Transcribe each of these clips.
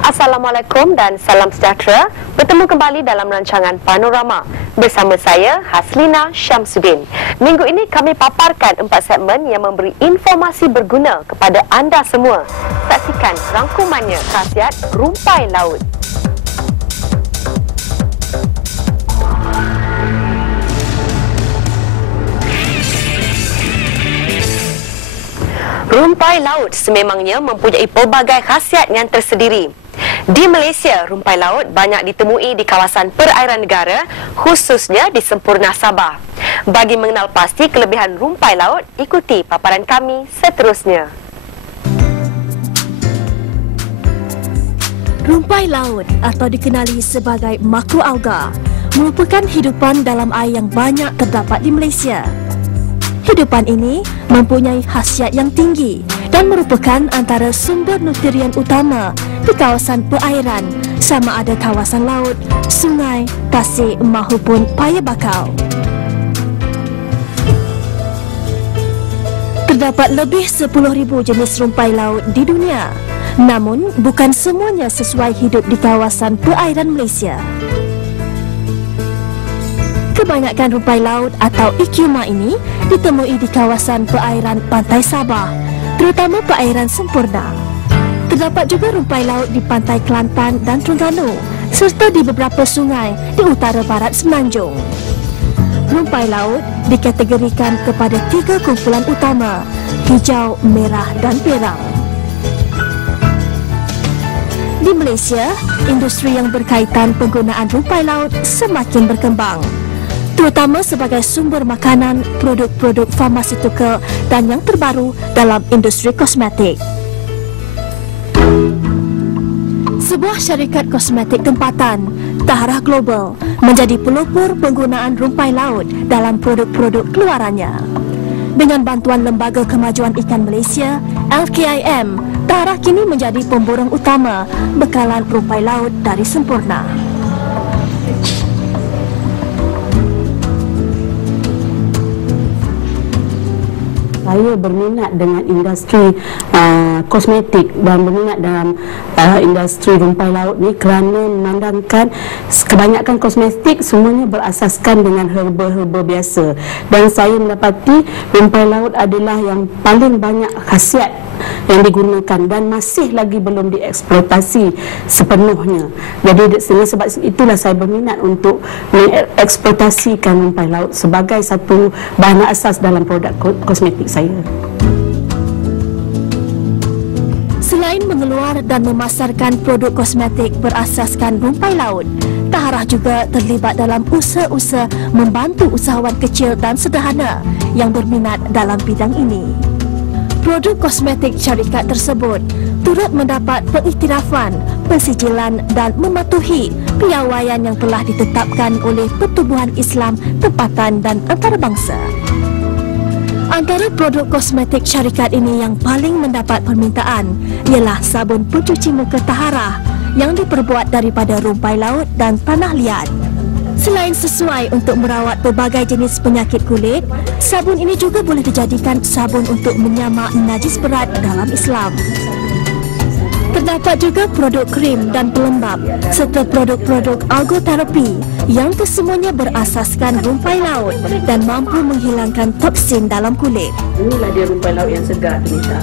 Assalamualaikum dan salam sejahtera. Bertemu kembali dalam rancangan Panorama bersama saya Haslina Syamsuddin. Minggu ini kami paparkan 4 segmen yang memberi informasi berguna kepada anda semua. Saksikan rangkumannya khasiat rumpai laut. Rumpai laut sememangnya mempunyai pelbagai khasiat yang tersendiri. Di Malaysia, rumpai laut banyak ditemui di kawasan perairan negara, khususnya di Sempurna Sabah. Bagi mengenal pasti kelebihan rumpai laut, ikuti paparan kami seterusnya. Rumpai laut atau dikenali sebagai makroalga merupakan hidupan dalam air yang banyak terdapat di Malaysia. Hidupan ini mempunyai khasiat yang tinggi dan merupakan antara sumber nutrien utama di kawasan perairan, sama ada kawasan laut, sungai, tasik maupun paya bakau. Terdapat lebih 10,000 jenis rumpai laut di dunia, namun bukan semuanya sesuai hidup di kawasan perairan Malaysia. Kebanyakan rumpai laut atau ikuma ini ditemui di kawasan perairan pantai Sabah, terutama perairan Sempurna. Terdapat juga rumpai laut di pantai Kelantan dan Terengganu, serta di beberapa sungai di utara barat Semenanjung. Rumpai laut dikategorikan kepada 3 kumpulan utama: hijau, merah dan perak. Di Malaysia, industri yang berkaitan penggunaan rumpai laut semakin berkembang, terutama sebagai sumber makanan, produk-produk farmaseutikal dan yang terbaru dalam industri kosmetik. Sebuah syarikat kosmetik tempatan, Tahara Global, menjadi pelopor penggunaan rumpai laut dalam produk-produk keluarannya. Dengan bantuan Lembaga Kemajuan Ikan Malaysia, LKIM, Tahara kini menjadi pemborong utama bekalan rumpai laut dari Sempurna. Saya berminat dengan industri kosmetik dan berminat dalam industri rumpai laut ni kerana memandangkan kebanyakan kosmetik semuanya berasaskan dengan herba-herba biasa, dan saya mendapati rumpai laut adalah yang paling banyak khasiat yang digunakan dan masih lagi belum dieksploitasi sepenuhnya. Jadi sebab itulah saya berminat untuk mengeksploitasikan rumpai laut sebagai satu bahan asas dalam produk kosmetik saya. Selain mengeluar dan memasarkan produk kosmetik berasaskan rumpai laut, Tahara juga terlibat dalam usaha-usaha membantu usahawan kecil dan sederhana yang berminat dalam bidang ini. Produk kosmetik syarikat tersebut turut mendapat pengiktirafan, pensijilan dan mematuhi piawaian yang telah ditetapkan oleh Pertubuhan Islam Tempatan dan Antarabangsa. Antara produk kosmetik syarikat ini yang paling mendapat permintaan ialah sabun pencuci muka Tahara yang diperbuat daripada rumpai laut dan tanah liat. Selain sesuai untuk merawat pelbagai jenis penyakit kulit, sabun ini juga boleh dijadikan sabun untuk menyamak najis berat dalam Islam. Terdapat juga produk krim dan pelembap serta produk-produk algoterapi yang kesemuanya berasaskan rumpai laut dan mampu menghilangkan toksin dalam kulit. Inilah dia rumpai laut yang segar, Nita.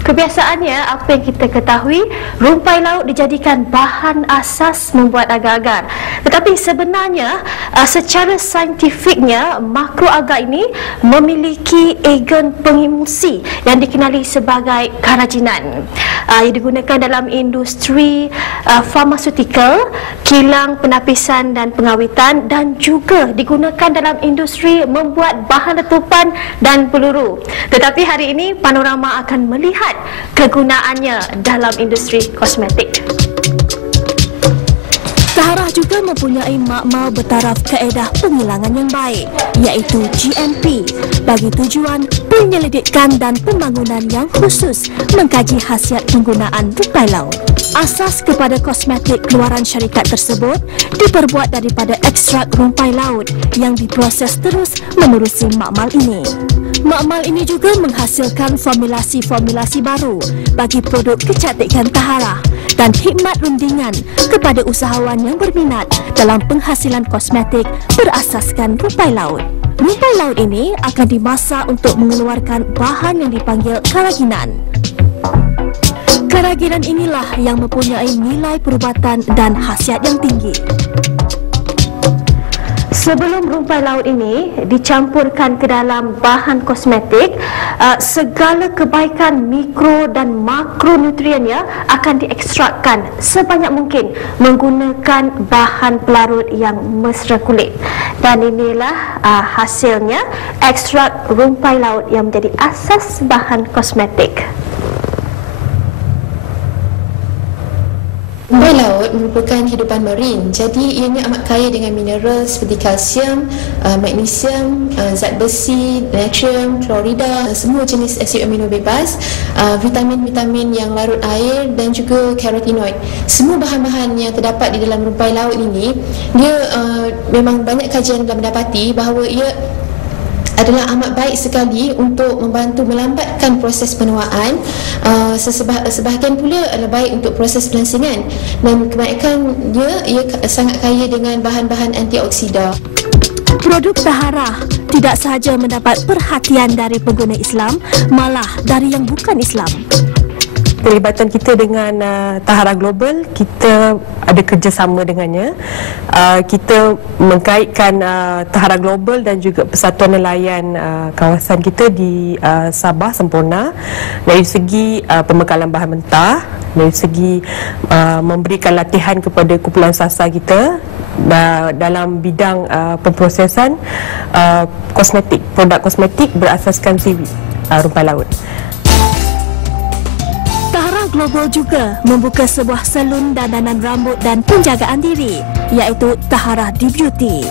Kebiasaannya, apa yang kita ketahui, rumpai laut dijadikan bahan asas membuat agar-agar. Tetapi sebenarnya, secara saintifiknya, makroalga ini memiliki agen pengemulsi yang dikenali sebagai kerajinan. Yang digunakan dalam industri farmaseutikal, kilang penapisan dan pengawitan, dan juga digunakan dalam industri membuat bahan letupan dan peluru. Tetapi hari ini, Panorama akan melihat kegunaannya dalam industri kosmetik. Tahara juga mempunyai makmal bertaraf kaedah pengilangan yang baik, iaitu GMP, bagi tujuan penyelidikan dan pembangunan yang khusus mengkaji khasiat penggunaan rumpai laut. Asas kepada kosmetik keluaran syarikat tersebut diperbuat daripada ekstrak rumpai laut yang diproses terus menerusi makmal ini. Makmal ini juga menghasilkan formulasi-formulasi baru bagi produk kecantikan Tahara dan khidmat rundingan kepada usahawan yang berminat dalam penghasilan kosmetik berasaskan rumpai laut. Rumpai laut ini akan dimasak untuk mengeluarkan bahan yang dipanggil keraginan. Keraginan inilah yang mempunyai nilai perubatan dan khasiat yang tinggi. Sebelum rumpai laut ini dicampurkan ke dalam bahan kosmetik, segala kebaikan mikro dan makronutriennya akan diekstrakkan sebanyak mungkin menggunakan bahan pelarut yang mesra kulit. Dan inilah hasilnya, ekstrak rumpai laut yang menjadi asas bahan kosmetik. Rumpai laut merupakan hidupan marin, jadi ianya amat kaya dengan mineral seperti kalsium, magnesium, zat besi, natrium, klorida, semua jenis asid amino bebas, vitamin-vitamin yang larut air dan juga karotenoid. Semua bahan-bahan yang terdapat di dalam rumpai laut ini, dia memang banyak kajian telah mendapati bahawa ia adalah amat baik sekali untuk membantu melambatkan proses penuaan. Sebahagian pula adalah baik untuk proses pelansingan, dan kebanyakan ia sangat kaya dengan bahan-bahan antioksida. Produk Tahara tidak sahaja mendapat perhatian dari pengguna Islam, malah dari yang bukan Islam. Perlibatan kita dengan Tahara Global, kita ada kerjasama dengannya. Kita mengkaitkan Tahara Global dan juga Persatuan Nelayan kawasan kita di Sabah sempurna dari segi pembekalan bahan mentah, dari segi memberikan latihan kepada kumpulan sasar kita dalam bidang pemprosesan kosmetik, produk kosmetik berasaskan seaweed, rumpai laut. Global juga membuka sebuah salon dandanan rambut dan penjagaan diri, iaitu Tahara D-Beauty.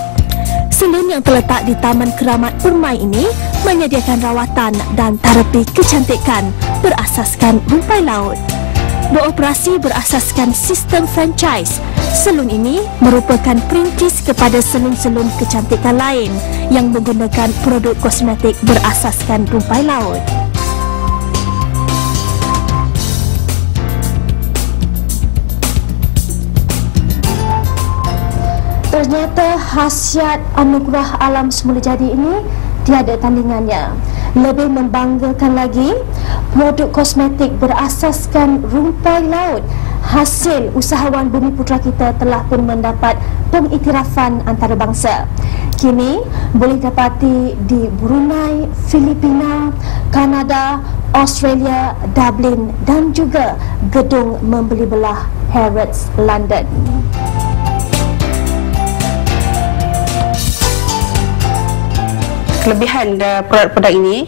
Salon yang terletak di Taman Keramat Permai ini menyediakan rawatan dan terapi kecantikan berasaskan rumpai laut. Beroperasi berasaskan sistem franchise, salon ini merupakan perintis kepada salon-salon kecantikan lain yang menggunakan produk kosmetik berasaskan rumpai laut. Ternyata khasiat anugerah alam semula jadi ini tiada tandingannya. Lebih membanggakan lagi, produk kosmetik berasaskan rumpai laut hasil usahawan Bumiputra kita telah pun mendapat pengiktirafan antarabangsa. Kini boleh dapati di Brunei, Filipina, Kanada, Australia, Dublin dan juga gedung membeli belah Harrods, London. Kelebihan produk-produk ini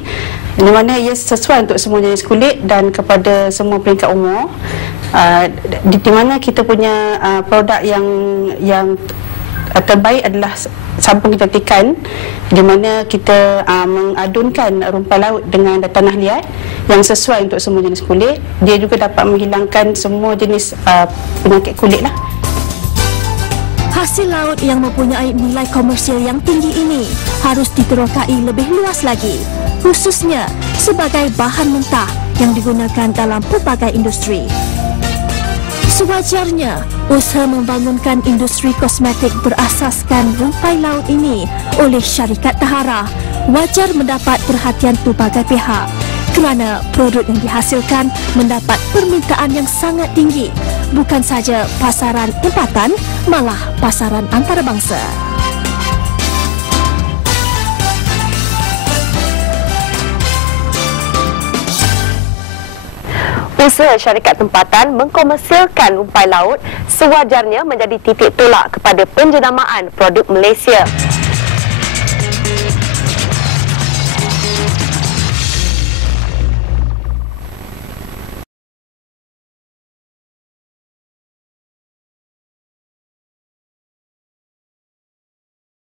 di mana ia sesuai untuk semua jenis kulit dan kepada semua peringkat umur, di mana kita punya produk yang terbaik adalah sabun kecantikan, di mana kita mengadunkan rumpai laut dengan tanah liat yang sesuai untuk semua jenis kulit. Dia juga dapat menghilangkan semua jenis penyakit kulit lah. Hasil laut yang mempunyai nilai komersial yang tinggi ini harus diterokai lebih luas lagi, khususnya sebagai bahan mentah yang digunakan dalam pelbagai industri. Sewajarnya, usaha membangunkan industri kosmetik berasaskan rumpai laut ini oleh syarikat Tahara wajar mendapat perhatian pelbagai pihak kerana produk yang dihasilkan mendapat permintaan yang sangat tinggi, bukan saja pasaran tempatan, malah pasaran antarabangsa. Usaha syarikat tempatan mengkomersialkan rumpai laut sewajarnya menjadi titik tolak kepada penjenamaan produk Malaysia.